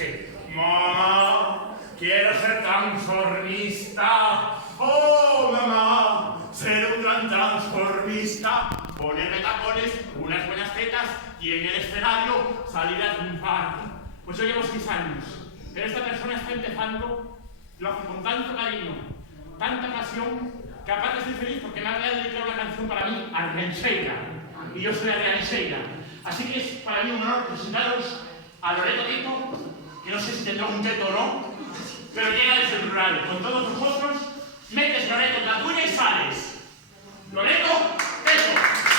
dice: mamá, quiero ser transformista. Oh, mamá, ser un gran transformista. Ponerme tacones, unas buenas tetas y en el escenario salir a triunfar. Pues yo llevo 6 años, pero esta persona está empezando, lo hace con tanto cariño, tanta pasión, que aparte estoy feliz porque me ha dedicado una canción para mí, a Rianxeira, y yo soy de Rianxeira. Así que es para mí un honor presentaros a Loreto Tito, que no sé si tendrá un teto o no, pero llega desde el rural. Con todos vosotros, metes Loreto en la tuya y sales. Loreto, Teto.